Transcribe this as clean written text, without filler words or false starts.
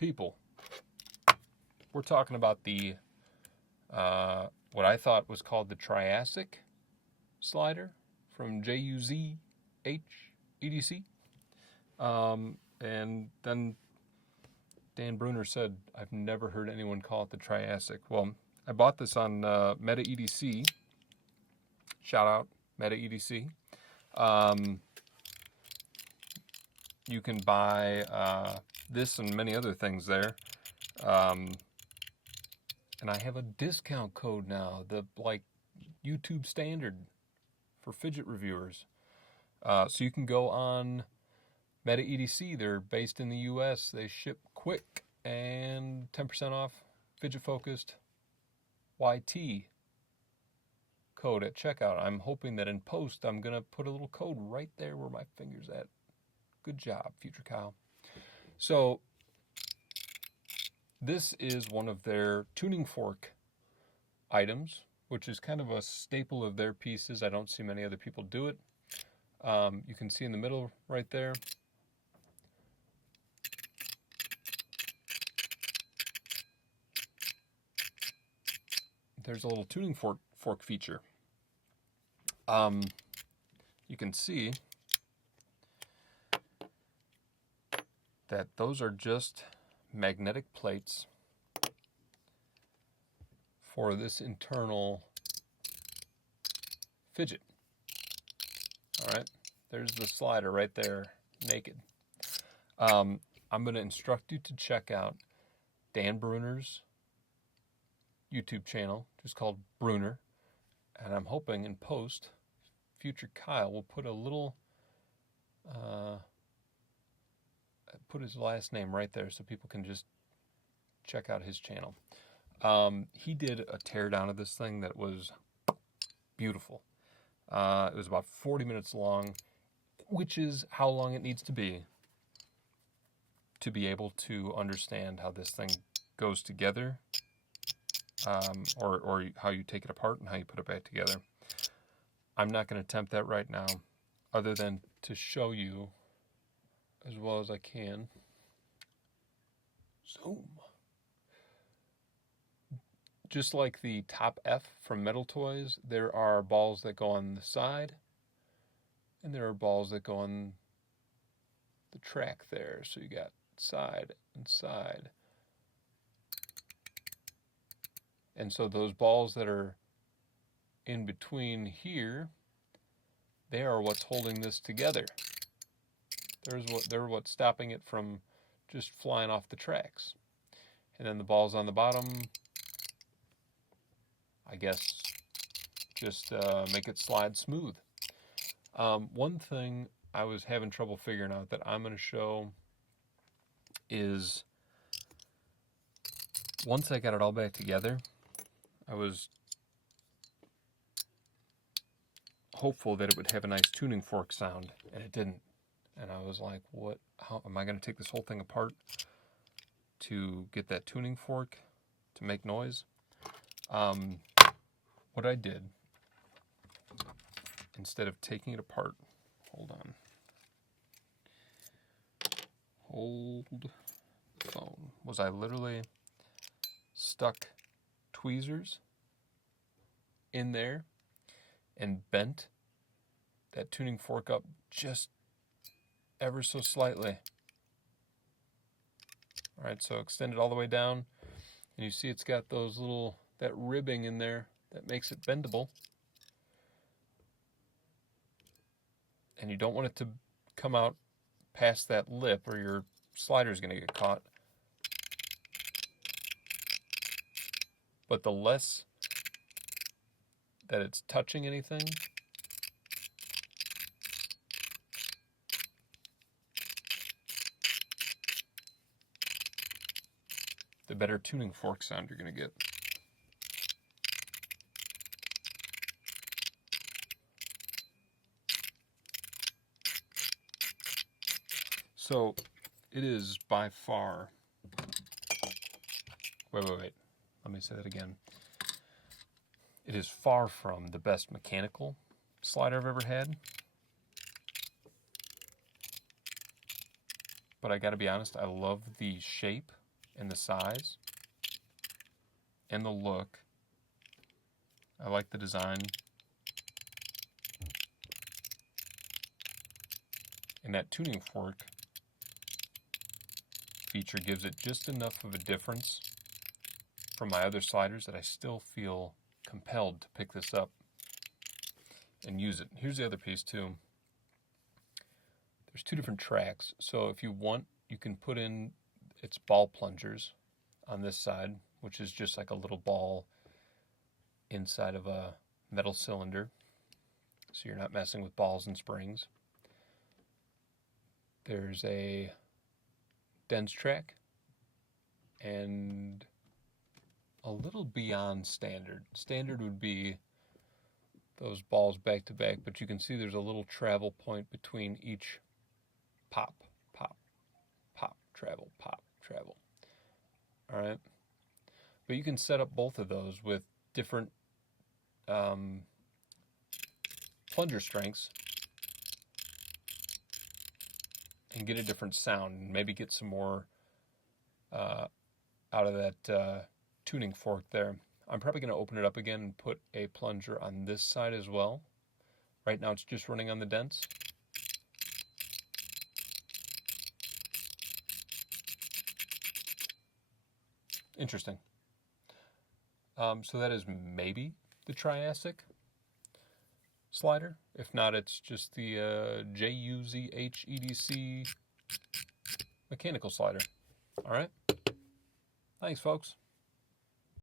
people, we're talking about the what I thought was called the Triassic slider from JuzhEDC. And then Dan Bruner said, I've never heard anyone call it the Triassic. Well, I bought this on MetaEDC. Shout out, MetaEDC. You can buy this and many other things there. And I have a discount code now, the YouTube standard for fidget reviewers. So you can go on MetaEDC. They're based in the US. They ship quick and 10% off Fidget Focused YT code at checkout. I'm hoping that in post I'm going to put a little code right there where my finger's at. Good job, Future Kyle. So this is one of their tuning fork items, which is kind of a staple of their pieces. I don't see many other people do it. You can see in the middle right there. There's a little tuning fork feature. You can see that those are just magnetic plates for this internal fidget. All right, there's the slider right there, naked. I'm going to instruct you to check out Dan Bruner's YouTube channel, just called Bruner, and I'm hoping in post, Future Kyle will put a little, put his last name right there so people can just check out his channel. He did a teardown of this thing that was beautiful. It was about 40 minutes long, which is how long it needs to be able to understand how this thing goes together, or how you take it apart and how you put it back together. I'm not going to attempt that right now, other than to show you as well as I can. Zoom. Just like the Top F from Metal Toys, there are balls that go on the side, and there are balls that go on the track there. So you got side and side. And so those balls that are in between here, they are what's holding this together. They're what's stopping it from just flying off the tracks. And then the balls on the bottom, I guess, just make it slide smooth. One thing I was having trouble figuring out that I'm going to show is, once I got it all back together, I was hopeful that it would have a nice tuning fork sound, and it didn't. And I was like, what? How am I going to take this whole thing apart to get that tuning fork to make noise? What I did, instead of taking it apart, hold the phone, was I literally stuck tweezers in there and bent that tuning fork up just ever so slightly. All right, so extend it all the way down, and you see it's got those that ribbing in there that makes it bendable. And you don't want it to come out past that lip, or your slider's going to get caught. But the less that it's touching anything, the better tuning fork sound you're going to get. So it is by far, wait, let me say that again. It is far from the best mechanical slider I've ever had. But I gotta be honest, I love the shape and the size and the look. I like the design. And that tuning fork feature gives it just enough of a difference from my other sliders that I still feel compelled to pick this up and use it. Here's the other piece too. There's two different tracks. So if you want, you can put in its ball plungers on this side, which is just like a little ball inside of a metal cylinder. So you're not messing with balls and springs. There's a dense track and a little beyond standard. Standard would be those balls back to back, but you can see there's a little travel point between each pop, pop, pop, travel, pop, travel. All right. But you can set up both of those with different plunger strengths and get a different sound, and maybe get some more out of that tuning fork there. I'm probably going to open it up again and put a plunger on this side as well. Right now it's just running on the dents. Interesting. So that is maybe the Triassic slider. If not, it's just the JuzhEDC mechanical slider. All right. Thanks, folks.